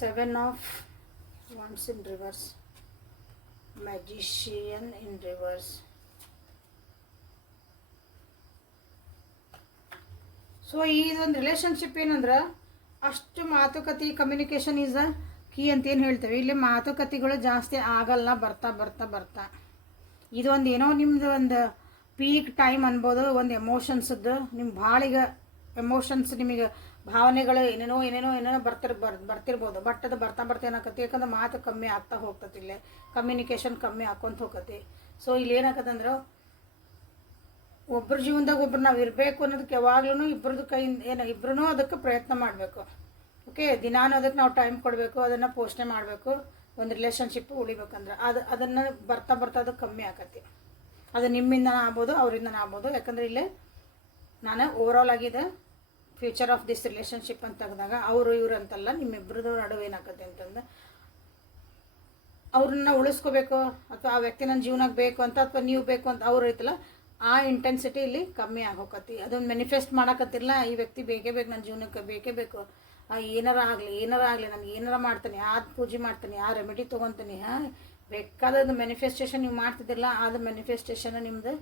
7 of wands in reverse, magician in reverse. So ಇದೊಂದು ರಿಲೇಶನ್ಶಿಪ್ ಏನಂದ್ರೆ ಅಷ್ಟು ಮಾತುಕತೆ, ಕಮ್ಯುನಿಕೇಷನ್ ಈಸ್ ದ ಕೀ ಅಂತೇನು ಹೇಳ್ತೇವೆ. ಇಲ್ಲಿ ಮಾತುಕತೆಗಳು ಜಾಸ್ತಿ ಆಗಲ್ಲ ಬರ್ತಾ ಬರ್ತಾ ಬರ್ತಾ. ಇದೊಂದು ಏನೋ ನಿಮ್ಮದು ಒಂದು ಪೀಕ್ ಟೈಮ್ ಅನ್ಬೋದು. ಒಂದು ಎಮೋಷನ್ಸದ್ದು ನಿಮ್ಮ ಭಾಳ ಈಗ ಎಮೋಷನ್ಸ್, ನಿಮಗೆ ಭಾವನೆಗಳು ಏನೇನೋ ಬರ್ತಿರ್ಬೋದು. ಬಟ್ ಅದು ಬರ್ತಾ ಏನಾಕತಿ, ಯಾಕಂದ್ರೆ ಮಾತು ಕಮ್ಮಿ ಆಗ್ತಾ ಹೋಗ್ತತಿ, ಇಲ್ಲೇ ಕಮ್ಯುನಿಕೇಷನ್ ಕಮ್ಮಿ ಹಾಕ್ಕೊಂತ ಹೋಗತಿ. ಸೊ ಇಲ್ಲಿ ಏನಾಕತ್ತಂದ್ರೆ ಒಬ್ಬರ ಜೀವನದಾಗ ಒಬ್ರು ನಾವು ಇರಬೇಕು ಅನ್ನೋದಕ್ಕೆ ಯಾವಾಗ್ಲೂ ಇಬ್ಬರದ್ದು ಕೈಯಿಂದ ಇಬ್ಬರೂ ಅದಕ್ಕೆ ಪ್ರಯತ್ನ ಮಾಡಬೇಕು. ಓಕೆ, ದಿನಾನು ಅದಕ್ಕೆ ನಾವು ಟೈಮ್ ಕೊಡಬೇಕು, ಅದನ್ನು ಪೋಷಣೆ ಮಾಡಬೇಕು. ಒಂದು ರಿಲೇಷನ್ಶಿಪ್ ಉಳಿಬೇಕಂದ್ರೆ ಅದನ್ನು ಬರ್ತಾ ಅದು ಕಮ್ಮಿ ಆಕತಿ. ಅದು ನಿಮ್ಮಿಂದನೇ ಆಗ್ಬೋದು, ಅವರಿಂದನೇ ಆಗ್ಬೋದು. ಯಾಕಂದರೆ ಇಲ್ಲೇ ನಾನು ಓವರಾಲ್ ಆಗಿದೆ ಫ್ಯೂಚರ್ ಆಫ್ ದಿಸ್ ರಿಲೇಷನ್ಶಿಪ್ ಅಂತ ತೆಗೆದಾಗ ಅವರು ಇವರು ಅಂತಲ್ಲ, ನಿಮ್ಮಿಬ್ಬರದ್ದು ನಡುವೆ ಏನಾಕತ್ತೆ ಅಂತಂದ್ರೆ ಅವ್ರನ್ನ ಉಳಿಸ್ಕೋಬೇಕು ಅಥವಾ ಆ ವ್ಯಕ್ತಿ ನನ್ನ ಜೀವನಕ್ಕೆ ಬೇಕು ಅಂತ ಅಥವಾ ನೀವು ಬೇಕು ಅಂತ ಅವ್ರು ಐತಲ್ಲ, ಆ ಇಂಟೆನ್ಸಿಟಿ ಇಲ್ಲಿ ಕಮ್ಮಿ ಆಗೋಕತಿ. ಅದನ್ನು ಮ್ಯಾನಿಫೆಸ್ಟ್ ಮಾಡೋಕತ್ತಿರಲ್ಲ, ಈ ವ್ಯಕ್ತಿ ಬೇಕೇ ಬೇಕು ನನ್ನ ಜೀವನಕ್ಕೆ, ಬೇಕೇ ಬೇಕು, ಏನಾರ ಆಗಲಿ ನನಗೆ ಏನಾರ ಮಾಡ್ತಾನೆ, ಯಾವ್ದು ಪೂಜೆ ಮಾಡ್ತಾನೆ, ಯಾವ ರೆಮಿಡಿ ತೊಗೊತಾನೆ, ಬೇಕಾದದ್ದು ಮ್ಯಾನಿಫೆಸ್ಟೇಷನ್ ನೀವು ಮಾಡ್ತಿದ್ದಿರಲ್ಲ, ಅದು ಮ್ಯಾನಿಫೆಸ್ಟೇಷನ್ ನಿಮ್ಮದು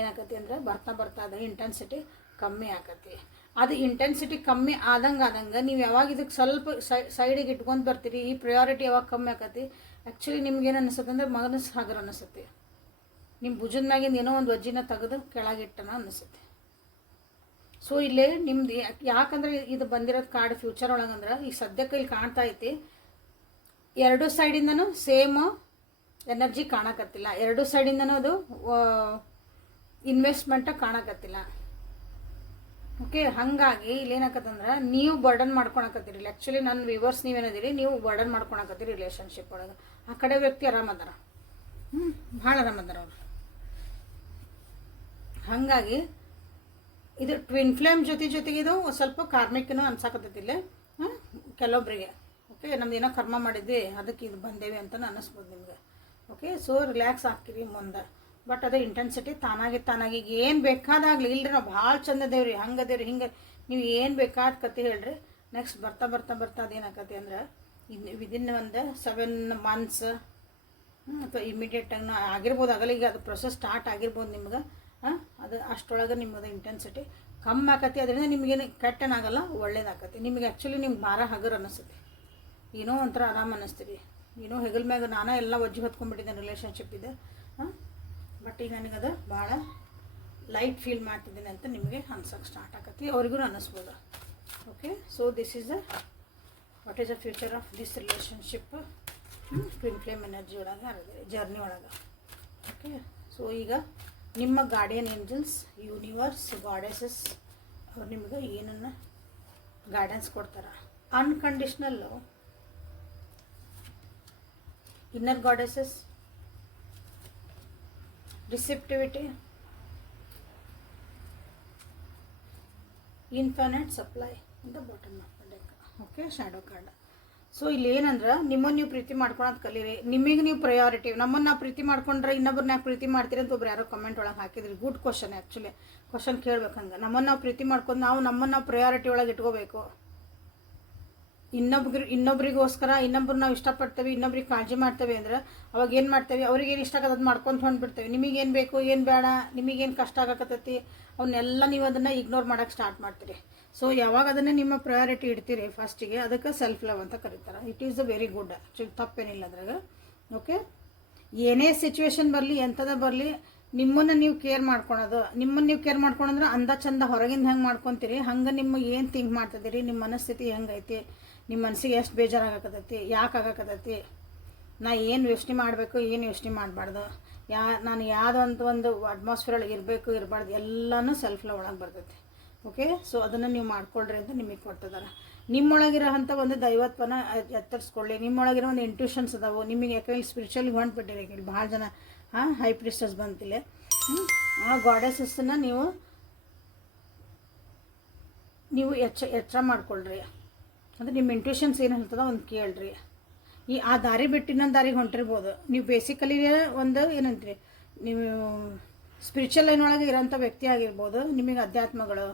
ಏನಾಕತಿ ಅಂದರೆ ಬರ್ತಾ ಅದು ಇಂಟೆನ್ಸಿಟಿ ಕಮ್ಮಿ ಆಕತಿ. ಅದು ಇಂಟೆನ್ಸಿಟಿ ಕಮ್ಮಿ ಆದಂಗೆ ನೀವು ಯಾವಾಗ ಇದಕ್ಕೆ ಸ್ವಲ್ಪ ಸೈಡಿಗೆ ಇಟ್ಕೊಂಡು ಬರ್ತೀರಿ, ಈ ಪ್ರಯಾರಿಟಿ ಯಾವಾಗ ಕಮ್ಮಿ ಆಕತಿ, ಆ್ಯಕ್ಚುಲಿ ನಿಮ್ಗೇನು ಅನಿಸುತ್ತೆ ಅಂದರೆ ಮಗನಸ್ ಹಾಗರ ಅನಿಸುತ್ತೆ. ನಿಮ್ಮ ಭುಜದ ಮ್ಯಾಗಿಂದ ಏನೋ ಒಂದು ವಜ್ಜಿನ ತೆಗೆದು ಕೆಳಗಿಟ್ಟನ ಅನಿಸುತ್ತೆ. ಸೊ ಇಲ್ಲೇ ನಿಮ್ದು ಯಾಕಂದ್ರೆ ಇದು ಬಂದಿರೋದು ಕಾರ್ಡ್ ಫ್ಯೂಚರ್ ಒಳಗಂದ್ರೆ ಈಗ ಸದ್ಯಕ್ಕೆ ಇಲ್ಲಿ ಕಾಣ್ತಾ ಐತಿ, ಎರಡು ಸೈಡಿಂದನೂ ಸೇಮ್ ಎನರ್ಜಿ ಕಾಣಕತ್ತಿಲ್ಲ, ಎರಡು ಸೈಡಿಂದನೂ ಅದು ಇನ್ವೆಸ್ಟ್ಮೆಂಟ ಕಾಣಕತ್ತಿಲ್ಲ. ಓಕೆ, ಹಾಗಾಗಿ ಇಲ್ಲಿ ಏನಾಕತ್ತಂದ್ರೆ ನೀವು ಬರ್ಡನ್ ಮಾಡ್ಕೊಳಕತ್ತೀರಿ. ಆ್ಯಕ್ಚುಲಿ ನನ್ನ ವಿವರ್ಸ್ ನೀವೇನದಿರಿ, ನೀವು ಬರ್ಡನ್ ಮಾಡ್ಕೊಳಕತ್ತೀರಿ ರಿಲೇಷನ್ಶಿಪ್ ಒಳಗೆ. ಆ ಕಡೆ ವ್ಯಕ್ತಿ ಆರಾಮದಾರ, ಭಾಳ ಆರಾಮದಾರ ಅವರು. ಹಾಗಾಗಿ ಇದು ಟ್ವಿನ್ ಫ್ಲೇಮ್ ಜೊತೆಗೆ ಇದು ಸ್ವಲ್ಪ ಕಾರ್ಮಿಕನೂ ಅನ್ಸಾಕತ್ತೈತಿಲ್ಲ ಕೆಲವೊಬ್ಬರಿಗೆ. ಓಕೆ, ನಮ್ದು ಏನೋ ಕರ್ಮ ಮಾಡಿದ್ವಿ ಅದಕ್ಕೆ ಇದು ಬಂದೇವಿ ಅಂತ ಅನ್ನಿಸ್ಬೋದು ನಿಮ್ಗೆ. ಓಕೆ, ಸೊ ರಿಲ್ಯಾಕ್ಸ್ ಆಗ್ತೀರಿ ಮುಂದೆ. ಬಟ್ ಅದು ಇಂಟೆನ್ಸಿಟಿ ತಾನಾಗಿ ಏನು ಬೇಕಾದಾಗಲಿ ಇಲ್ಲರಿ, ನಾವು ಭಾಳ ಚಂದ ಅದೇವ್ರಿ, ಹಂಗೆ ಅದೇವ್ರಿ, ಹಿಂಗೆ ನೀವು ಏನು ಬೇಕಾದ ಕತೆ ಹೇಳ್ರಿ. ನೆಕ್ಸ್ಟ್ ಬರ್ತಾ ಅದೇನಾಕತಿ ಅಂದ್ರೆ ವಿದಿನ್ ಒಂದು 7 months ಅಥವಾ ಇಮಿಡಿಯೇಟಾಗಿ ಆಗಿರ್ಬೋದು, ಆಗಲ್ಲ ಈಗ ಅದು ಪ್ರೊಸೆಸ್ ಸ್ಟಾರ್ಟ್ ಆಗಿರ್ಬೋದು ನಿಮ್ಗೆ. ಅದು ಅಷ್ಟರೊಳಗೆ ನಿಮ್ಮದು ಇಂಟೆನ್ಸಿಟಿ ಕಮ್ಮಿ ಆಕತಿ. ಅದರಿಂದ ನಿಮಗೇನು ಕೆಟ್ಟನಾಗಲ್ಲ, ಒಳ್ಳೇದಾಕತಿ. ನಿಮಗೆ ಆ್ಯಕ್ಚುಲಿ ನಿಮ್ಗೆ ಭಾರ ಹಗರ್ ಅನ್ನಿಸುತ್ತೆ, ಏನೋ ಒಂಥರ ಆರಾಮ ಅನ್ನಿಸ್ತೀರಿ. ಏನೋ ಹೆಗಲ್ ಮ್ಯಾಗ ನಾನೇ ಎಲ್ಲ ಒಜ್ಜಿ ಹೊತ್ಕೊಂಡ್ಬಿಟ್ಟಿದ್ದೇನೆ ರಿಲೇಷನ್ಶಿಪ್ ಇದೆ, ಬಟ್ ಈಗ ನನಗದು ಭಾಳ ಲೈಟ್ ಫೀಲ್ ಮಾಡ್ತಿದ್ದೀನಿ ಅಂತ ನಿಮಗೆ ಅನ್ಸೋಕ್ಕೆ ಸ್ಟಾರ್ಟ್ ಆಕತಿ, ಅವ್ರಿಗೂ ಅನ್ನಿಸ್ಬೋದು. Okay, so this is what is the future of this relationship twin flame energy ಒಳಗೆ ಜರ್ನಿ ಒಳಗೆ. ಓಕೆ, ಸೊ ಈಗ ನಿಮ್ಮ ಗಾರ್ಡಿಯನ್ ಏಂಜಲ್ಸ್, ಯೂನಿವರ್ಸ್, ಗಾಡೆಸಸ್ ಅವ್ರು ನಿಮಗೆ ಏನನ್ನು ಗೈಡೆನ್ಸ್ ಕೊಡ್ತಾರೆ. Unconditional love, inner goddesses, receptivity, infinite supply ಅಂತ bottom of the deck. Okay, shadow card. So ಇಲ್ಲಿ ಏನಂದ್ರೆ ನಿಮ್ಮನ್ನು ನೀವು ಪ್ರೀತಿ ಮಾಡ್ಕೊಳೋದು ಕಲೀರಿ. ನಿಮಗೆ ನೀವು ಪ್ರಯಾರಿಟಿ, ನಮ್ಮನ್ನು ನಾವು ಪ್ರೀತಿ ಮಾಡ್ಕೊಂಡ್ರೆ ಇನ್ನೊಬ್ಬರನ್ನ ಯಾಕೆ ಪ್ರೀತಿ ಮಾಡ್ತೀರಿ ಅಂತ ಒಬ್ರು ಯಾರೋ ಕಮೆಂಟ್ ಒಳಗೆ ಹಾಕಿದ್ರಿ. ಗುಡ್ ಕ್ವಶನ್, ಆ್ಯಕ್ಚುಲಿ ಕ್ವಶನ್ ಕೇಳ್ಬೇಕು. ಹಂಗೆ ನಮ್ಮನ್ನು ನಾವು ಪ್ರೀತಿ ಮಾಡ್ಕೊಂಡು ನಮ್ಮನ್ನು ನಾವು ಪ್ರಯಾರಿಟಿ ಒಳಗೆ ಇಟ್ಕೋಬೇಕು. ಇನ್ನೊಬ್ರಿಗೋಸ್ಕರ ಇನ್ನೊಬ್ರು ನಾವು ಇಷ್ಟಪಡ್ತೇವೆ, ಇನ್ನೊಬ್ರಿಗೆ ಕಾಳಜಿ ಮಾಡ್ತೇವೆ ಅಂದ್ರೆ ಅವಾಗ ಏನು ಮಾಡ್ತೇವೆ, ಅವ್ರಿಗೇನು ಇಷ್ಟ ಆಗೋದು ಮಾಡ್ಕೊಂಡು ಹೊಂದ್ಬಿಡ್ತೇವೆ. ನಿಮಗೇನು ಬೇಕು, ಏನು ಬೇಡ, ನಿಮಗೇನು ಕಷ್ಟ ಆಗಕತ್ತೈತಿ ಅವನ್ನೆಲ್ಲ ನೀವು ಅದನ್ನು ಇಗ್ನೋರ್ ಮಾಡೋಕ್ಕೆ ಸ್ಟಾರ್ಟ್ ಮಾಡ್ತೀರಿ. ಸೊ ಯಾವಾಗ ಅದನ್ನೇ ನಿಮ್ಮ ಪ್ರಯಾರಿಟಿ ಇಡ್ತೀರಿ ಫಸ್ಟಿಗೆ, ಅದಕ್ಕೆ ಸೆಲ್ಫ್ ಲವ್ ಅಂತ ಕರೀತಾರೆ. It is a very good, actually ತಪ್ಪೇನಿಲ್ಲ ಅದ್ರಾಗ. ಓಕೆ, ಏನೇ ಸಿಚುವೇಶನ್ ಬರಲಿ, ಎಂಥದ ಬರಲಿ, ನಿಮ್ಮನ್ನು ನೀವು ಕೇರ್ ಮಾಡ್ಕೊಳೋದು. ನಿಮ್ಮನ್ನು ನೀವು ಕೇರ್ ಮಾಡ್ಕೊಂಡ್ರೆ ಅಂದ ಚಂದ ಹೊರಗಿಂದ ಹೆಂಗೆ ಮಾಡ್ಕೊತೀರಿ ಹಂಗೆ ನಿಮ್ಮ ಏನು ಥಿಂಕ್ ಮಾಡ್ತಿದ್ದೀರಿ, ನಿಮ್ಮ ಮನಸ್ಥಿತಿ ಹೆಂಗೈತಿ, ನಿಮ್ಮ ಮನಸ್ಸಿಗೆ ಎಷ್ಟು ಬೇಜಾರಾಗಕತ್ತೈತಿ, ಯಾಕೆ ಆಗಕತ್ತೈತಿ, ನಾ ಏನು ಯೋಚನೆ ಮಾಡಬೇಕು, ಏನು ಯೋಚನೆ ಮಾಡಬಾರ್ದು, ನಾನು ಯಾವುದೋ ಒಂದು ಅಟ್ಮಾಸ್ಫಿಯರ್ ಒಳಗೆ ಇರಬೇಕು ಇರಬಾರ್ದು, ಎಲ್ಲನೂ ಸೆಲ್ಫ್ ಲವ್ ಒಳಗೆ ಬರ್ತೈತಿ. ಓಕೆ, ಸೊ ಅದನ್ನು ನೀವು ಮಾಡ್ಕೊಳ್ರಿ ಅಂತ ನಿಮಗೆ ಕೊಡ್ತಿದ್ದಾರೆ. ನಿಮ್ಮೊಳಗಿರೋ ಅಂಥ ಒಂದು ದೈವತ್ವನ ಎತ್ತರಿಸ್ಕೊಳ್ಳಿ. ನಿಮ್ಮೊಳಗಿರೋ ಒಂದು ಇಂಟ್ಯೂಷನ್ಸ್ ಅದಾವೆ ನಿಮಗೆ. ಯಾಕಂದ್ರೆ ಸ್ಪಿರಿಚುವಲ್ ಹೊಂಟ್ಬಿಟ್ಟಿರಿ ಇಲ್ಲಿ ಭಾಳ ಜನ. ಹೈ ಪ್ರಿಸ್ಟಸ್ ಬಂತಿಲ್ಲ, ಆ ಗಾಡೆಸಸ್ಸನ್ನು ನೀವು ಎಚ್ಚರ ಮಾಡ್ಕೊಳ್ರಿ. ಅಂದರೆ ನಿಮ್ಮ ಇಂಟ್ಯೂಷನ್ಸ್ ಏನು ಹೇಳ್ತದ ಒಂದು ಕೇಳ್ರಿ. ಆ ದಾರಿ ಬಿಟ್ಟು ಇನ್ನೊಂದು ದಾರಿಗೆ ಹೊಂಟಿರ್ಬೋದು. ನೀವು ಬೇಸಿಕಲಿ ಒಂದು ಏನಂತೀರಿ, ನೀವು ಸ್ಪಿರಿಚುವಲ್ ಲೈನ್ ಒಳಗೆ ಇರೋಂಥ ವ್ಯಕ್ತಿ ಆಗಿರ್ಬೋದು, ನಿಮಗೆ ಅಧ್ಯಾತ್ಮಗಳು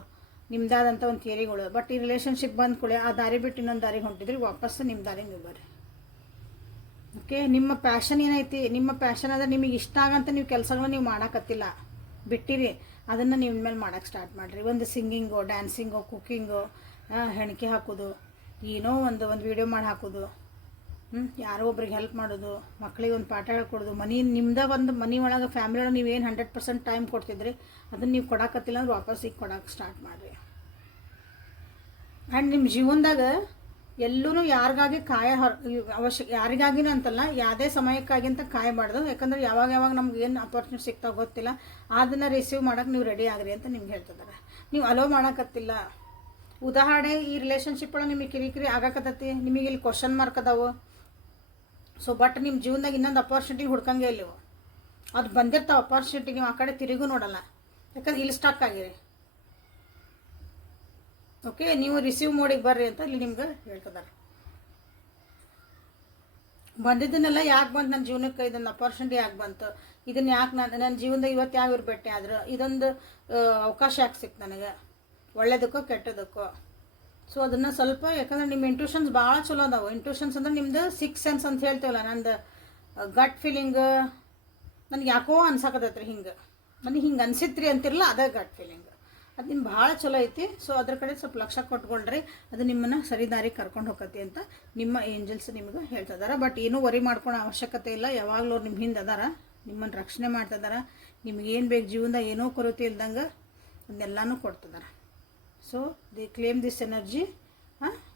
ನಿಮ್ಮದಾದಂಥ ಒಂದು ಥಿಯರಿಗಳು. ಬಟ್ ಈ ರಿಲೇಷನ್ಶಿಪ್ ಬಂದ ಕೂಡಲೇ ಆ ದಾರಿ ಬಿಟ್ಟು ಇನ್ನೊಂದು ದಾರಿಗೆ ಹೊಂಟಿದ್ರಿ, ವಾಪಸ್ಸು ನಿಮ್ಮ ದಾರಿ ನೀವು ಬರ್ರಿ. ಓಕೆ, ನಿಮ್ಮ ಪ್ಯಾಷನ್ ಏನೈತಿ, ನಿಮ್ಮ ಪ್ಯಾಷನ್ ಅಂದರೆ ನಿಮಗೆ ಇಷ್ಟ ಆಗಂತ ನೀವು ಕೆಲಸಗಳನ್ನ ನೀವು ಮಾಡೋಕತ್ತಿಲ್ಲ, ಬಿಟ್ಟಿರಿ. ಅದನ್ನು ನೀವು ಇನ್ಮೇಲೆ ಮಾಡೋಕ್ಕೆ ಸ್ಟಾರ್ಟ್ ಮಾಡಿರಿ. ಒಂದು ಸಿಂಗಿಂಗು, ಡ್ಯಾನ್ಸಿಂಗು, ಕುಕ್ಕಿಂಗು, ಹೆಣಿಕೆ ಹಾಕೋದು, ಏನೋ ಒಂದು ವೀಡಿಯೋ ಮಾಡಿ ಹಾಕೋದು, ಯಾರೋ ಒಬ್ರಿಗೆ ಹೆಲ್ಪ್ ಮಾಡೋದು, ಮಕ್ಕಳಿಗೆ ಒಂದು ಪಾಠ ಹೇಳ್ಕೊಡೋದು, ನಿಮ್ದು ಒಂದು ಮನೆ ಒಳಗೆ ಫ್ಯಾಮಿಲಿ ಒಳಗೆ ನೀವೇನು 100% ಟೈಮ್ ಕೊಡ್ತಿದ್ರಿ ಅದನ್ನು ನೀವು ಕೊಡಕತ್ತಿಲ್ಲ ಅಂದ್ರೆ ವಾಪಸ್ ಈಗ ಕೊಡೋಕೆ ಸ್ಟಾರ್ಟ್ ಮಾಡಿರಿ. ಆ್ಯಂಡ್ ನಿಮ್ಮ ಜೀವನದಾಗ ಎಲ್ಲೂ ಯಾರಿಗಾಗಿ ಯಾರಿಗಾಗಿನ ಅಂತಲ್ಲ, ಯಾವುದೇ ಸಮಯಕ್ಕಾಗಿ ಅಂತ ಕಾಯಬಾರ್ದು. ಯಾಕಂದ್ರೆ ಯಾವಾಗ ನಮ್ಗೆ ಏನು ಅಪರ್ಚುನಿಟಿ ಸಿಗ್ತಾವ ಗೊತ್ತಿಲ್ಲ, ಅದನ್ನು ರಿಸೀವ್ ಮಾಡೋಕೆ ನೀವು ರೆಡಿ ಆಗ್ರಿ ಅಂತ ನಿಮ್ಗೆ ಹೇಳ್ತಿದ್ದಾರೆ. ನೀವು ಅಲೋ ಮಾಡೋಕತ್ತಿಲ್ಲ. ಉದಾಹರಣೆ, ಈ ರಿಲೇಷನ್ಶಿಪ್ ಒಳಗೆ ನಿಮಗೆ ಕಿರಿಕಿರಿ ಆಗಾಕತ್ತೈತಿ, ನಿಮಗೆ ಇಲ್ಲಿ ಕ್ವಶನ್ ಮಾರ್ಕ್ ಅದಾವು. ಸೊ ಬಟ್ ನಿಮ್ಮ ಜೀವನದಾಗ ಇನ್ನೊಂದು ಅಪರ್ಚುನಿಟಿ ಹುಡ್ಕಂಗೆ ಇಲ್ಲವು, ಅದು ಬಂದಿರ್ತಾವೆ ಅಪರ್ಚುನಿಟಿ, ನೀವು ಆ ಕಡೆ ತಿರುಗೂ ನೋಡಲ್ಲ, ಯಾಕಂದ್ರೆ ಇಲ್ಲಿ ಸ್ಟಕ್ ಆಗಿರಿ. ಓಕೆ, ನೀವು ರಿಸೀವ್ ಮೋಡಿಗೆ ಬರ್ರಿ ಅಂತ ಇಲ್ಲಿ ನಿಮ್ಗೆ ಹೇಳ್ತಿದ್ದಾರೆ. ಬಂದಿದ್ದನ್ನೆಲ್ಲ ಯಾಕೆ ಬಂತು ನನ್ನ ಜೀವನಕ್ಕೆ, ಇದೊಂದು ಅಪರ್ಚುನಿಟಿ ಯಾಕೆ ಬಂತು, ಇದನ್ನು ಯಾಕೆ ನನ್ನ ಜೀವನದಾಗ ಇವತ್ತು ಯಾವ ಇವ್ರು ಭೇಟಿ ಆದ್ರೆ, ಇದೊಂದು ಅವಕಾಶ ಯಾಕೆ ಸಿಕ್ತು ನನಗೆ, ಒಳ್ಳೇದಕ್ಕೋ ಕೆಟ್ಟದಕ್ಕೋ. ಸೊ ಅದನ್ನು ಸ್ವಲ್ಪ, ಯಾಕಂದ್ರೆ ನಿಮ್ಮ ಇಂಟ್ಯೂಷನ್ಸ್ ಭಾಳ ಚಲೋ ಅದಾವೆ. ಇಂಟ್ಯೂಷನ್ಸ್ ಅಂದ್ರೆ ನಿಮ್ದು 6 ಸೆನ್ಸ್ ಅಂತ ಹೇಳ್ತೇವಲ್ಲ, ನಂದು ಗಟ್ ಫೀಲಿಂಗ್, ನನಗೆ ಯಾಕೋ ಅನ್ಸಾಕತ್ತೈತ್ರಿ, ನನಗೆ ಹಿಂಗೆ ಅನ್ಸಿತ್ರಿ ಅಂತಿರಲ್ಲ, ಅದೇ ಗಟ್ ಫೀಲಿಂಗ್, ಅದು ನಿಮ್ಗೆ ಭಾಳ ಚಲೋ ಐತಿ. ಸೊ ಅದ್ರ ಕಡೆ ಸ್ವಲ್ಪ ಲಕ್ಷ ಕೊಟ್ಕೊಳ್ರಿ, ಅದು ನಿಮ್ಮನ್ನು ಸರಿದಾರಿ ಕರ್ಕೊಂಡು ಹೋಗತ್ತೆ ಅಂತ ನಿಮ್ಮ ಏಂಜಲ್ಸ್ ನಿಮ್ಗೆ ಹೇಳ್ತಿದ್ದಾರೆ. ಬಟ್ ಏನೂ ವರಿ ಮಾಡ್ಕೊಳೋ ಅವಶ್ಯಕತೆ ಇಲ್ಲ. ಯಾವಾಗಲೂ ಅವ್ರು ನಿಮ್ಮ ಹಿಂದೆ ಅದಾರ, ನಿಮ್ಮನ್ನು ರಕ್ಷಣೆ ಮಾಡ್ತಿದ್ದಾರೆ. ನಿಮಗೇನು ಬೇಕು ಜೀವನದಾಗ ಏನೋ ಕೊರತೆ ಇಲ್ದಂಗೆ ಅದನ್ನೆಲ್ಲನೂ ಕೊಡ್ತಿದ್ದಾರೆ. So the claim this energy.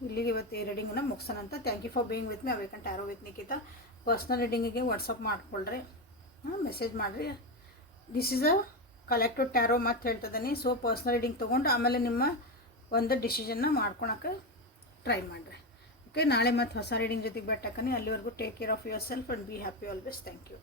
ಇಲ್ಲಿಗೆ ಇವತ್ತು ಈ ರೀಡಿಂಗನ್ನು ಮುಗಿಸೋಣ ಅಂತ. Thank you for being with me. Awaken tarot with Nikhita. Personal ರೀಡಿಂಗಿಗೆ ವಾಟ್ಸಪ್ ಮಾಡ್ಕೊಳ್ರಿ, ಮೆಸೇಜ್ ಮಾಡಿರಿ. This is a collective tarot ಮತ್ತು ಹೇಳ್ತಿದ್ದೀನಿ. ಸೊ ಪರ್ಸ್ನಲ್ ರೀಡಿಂಗ್ ತೊಗೊಂಡು ಆಮೇಲೆ ನಿಮ್ಮ ಒಂದು ಡಿಸಿಷನ್ನ ಮಾಡ್ಕೊಳಕ್ಕೆ ಟ್ರೈ ಮಾಡಿರಿ. ಓಕೆ, ನಾಳೆ ಮತ್ತು ಹೊಸ ರೀಡಿಂಗ್ ಜೊತೆಗೆ ಬೆಟ್ಟಕ್ಕನಿ. ಅಲ್ಲಿವರೆಗೂ take care of yourself and be happy always. Thank you.